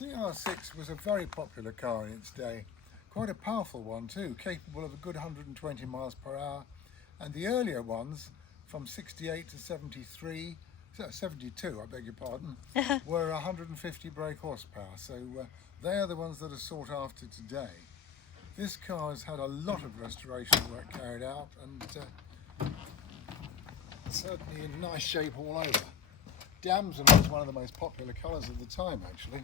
TR6 was a very popular car in its day, quite a powerful one too, capable of a good 120 miles per hour, and the earlier ones from 68 to 72, I beg your pardon, were 150 brake horsepower, so they are the ones that are sought after today. This car has had a lot of restoration work carried out and certainly in nice shape all over. Damson was one of the most popular colours of the time actually.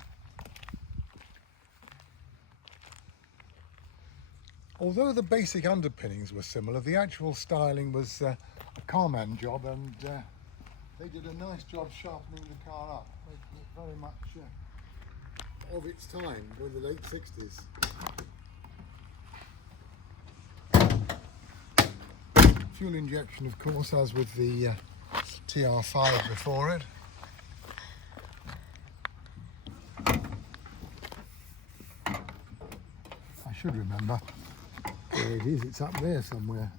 Although the basic underpinnings were similar, the actual styling was a Karmann job, and they did a nice job sharpening the car up, making it very much of its time, in the late 60s. Fuel injection, of course, as with the TR5 before it. I should remember. There it is, it's up there somewhere.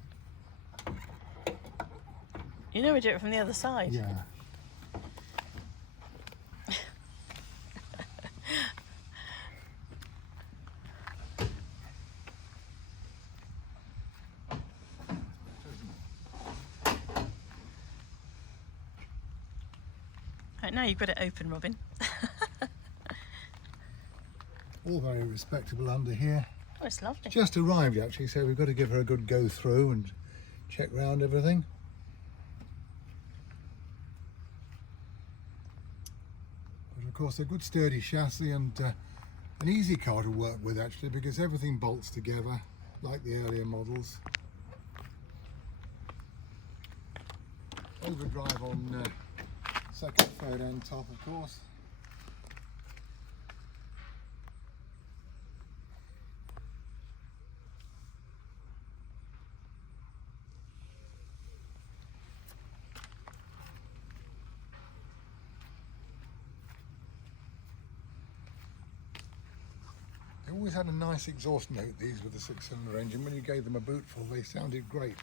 You know we do it from the other side. Yeah. Right, now you've got it open, Robin. All very respectable under here. Oh, it's lovely. Just arrived actually, so we've got to give her a good go through and check round everything. But of course a good sturdy chassis and an easy car to work with actually, because everything bolts together like the earlier models. Overdrive on second, third and top of course. They always had a nice exhaust note, these with the 6-cylinder engine. When you gave them a bootful, they sounded great.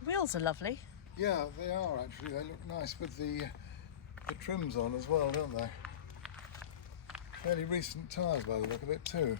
The wheels are lovely. Yeah, they are actually. They look nice with the trims on as well, don't they? Fairly recent tyres by the look of it too.